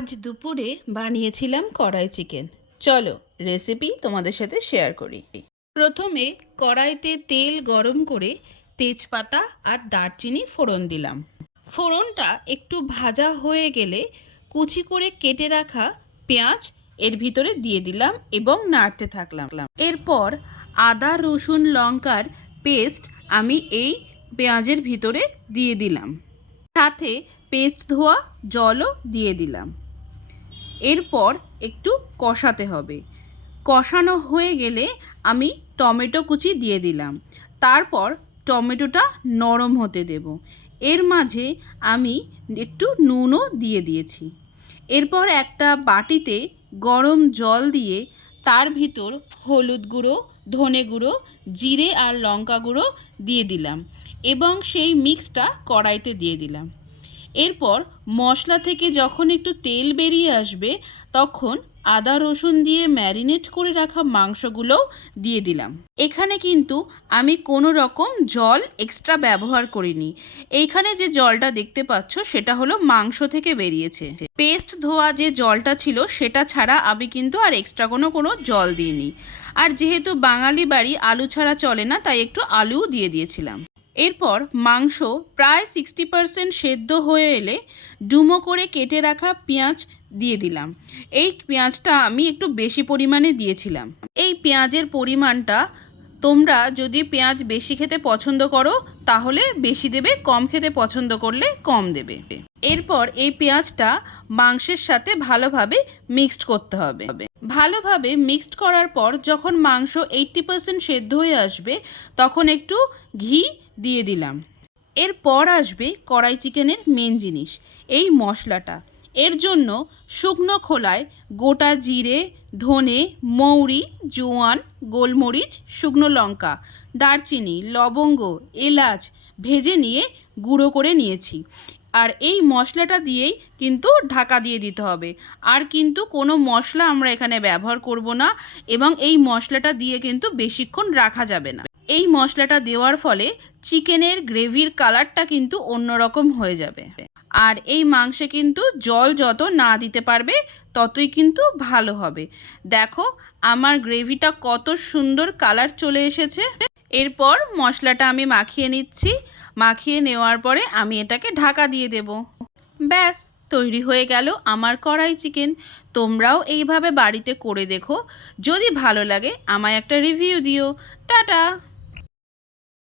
আজ দুপুরে বানিয়েছিলাম কড়াই চিকেন। চলো রেসিপি তোমাদের সাথে শেয়ার করি। প্রথমে কড়াইতে তেল গরম করে তেজপাতা আর দারচিনি ফোড়ন দিলাম। ফোড়নটা একটু ভাজা হয়ে গেলে কুচি করে কেটে রাখা পেঁয়াজ এর ভিতরে দিয়ে দিলাম এবং নাড়তে থাকলাম। এরপর আদা রসুন লঙ্কার পেস্ট আমি এই পেঁয়াজের ভিতরে দিয়ে দিলাম, সাথে পেস্ট ধোয়া জলও দিয়ে দিলাম। এরপর একটু কষাতে হবে। কষানো হয়ে গেলে আমি টমেটো কুচি দিয়ে দিলাম। তারপর টমেটোটা নরম হতে দেব। এর মাঝে আমি একটু নুনও দিয়ে দিয়েছি। এরপর একটা বাটিতে গরম জল দিয়ে তার ভিতর হলুদ গুঁড়ো, ধনে গুঁড়ো, জিরে আর লঙ্কা গুঁড়ো দিয়ে দিলাম এবং সেই মিক্সটা কড়াইতে দিয়ে দিলাম। এরপর মশলা থেকে যখন একটু তেল বেরিয়ে আসবে তখন আদা রসুন দিয়ে ম্যারিনেট করে রাখা মাংসগুলোও দিয়ে দিলাম। এখানে কিন্তু আমি কোনো রকম জল এক্সট্রা ব্যবহার করিনি। এইখানে যে জলটা দেখতে পাচ্ছ সেটা হলো মাংস থেকে বেরিয়েছে। পেস্ট ধোয়া যে জলটা ছিল সেটা ছাড়া আমি কিন্তু আর এক্সট্রা কোনো জল দিইনি। আর যেহেতু বাঙালি বাড়ি আলু ছাড়া চলে না, তাই একটু আলুও দিয়ে দিয়েছিলাম। এরপর মাংস প্রায় 60% সেদ্ধ হয়ে এলে ডুমো করে কেটে রাখা পেঁয়াজ দিয়ে দিলাম। এই পেঁয়াজটা আমি একটু বেশি পরিমাণে দিয়েছিলাম। এই পেঁয়াজের পরিমাণটা তোমরা যদি পেঁয়াজ বেশি খেতে পছন্দ করো তাহলে বেশি দেবে, কম খেতে পছন্দ করলে কম দেবে। এরপর এই পেঁয়াজটা মাংসের সাথে ভালোভাবে মিক্সড করতে হবে। ভালোভাবে মিক্সড করার পর যখন মাংস 80% সেদ্ধ হয়ে আসবে তখন একটু ঘি দিয়ে দিলাম। এরপর আসবে কড়াই চিকেনের মেন জিনিস, এই মশলাটা। এর জন্য শুকনো খোলায় গোটা জিরে, ধনে, মৌরি, জোয়ান, গোলমরিচ, শুকনো লঙ্কা, দারচিনি, লবঙ্গ, এলাচ ভেজে নিয়ে গুঁড়ো করে নিয়েছি। আর এই মশলাটা দিয়েই কিন্তু ঢাকা দিয়ে দিতে হবে। আর কিন্তু কোনো মশলা আমরা এখানে ব্যবহার করব না এবং এই মশলাটা দিয়ে কিন্তু বেশিক্ষণ রাখা যাবে না। এই মশলাটা দেওয়ার ফলে চিকেনের গ্রেভির কালারটা কিন্তু অন্যরকম হয়ে যাবে। আর এই মাংসে কিন্তু জল যত না দিতে পারবে ততই কিন্তু ভালো হবে। দেখো আমার গ্রেভিটা কত সুন্দর কালার চলে এসেছে। এরপর মশলাটা আমি মাখিয়ে নিচ্ছি। মাখিয়ে নেওয়ার পরে আমি এটাকে ঢাকা দিয়ে দেব। ব্যাস তৈরি হয়ে গেল আমার কড়াই চিকেন। তোমরাও এইভাবে বাড়িতে করে দেখো। যদি ভালো লাগে আমায় একটা রিভিউ দিও। টাটা।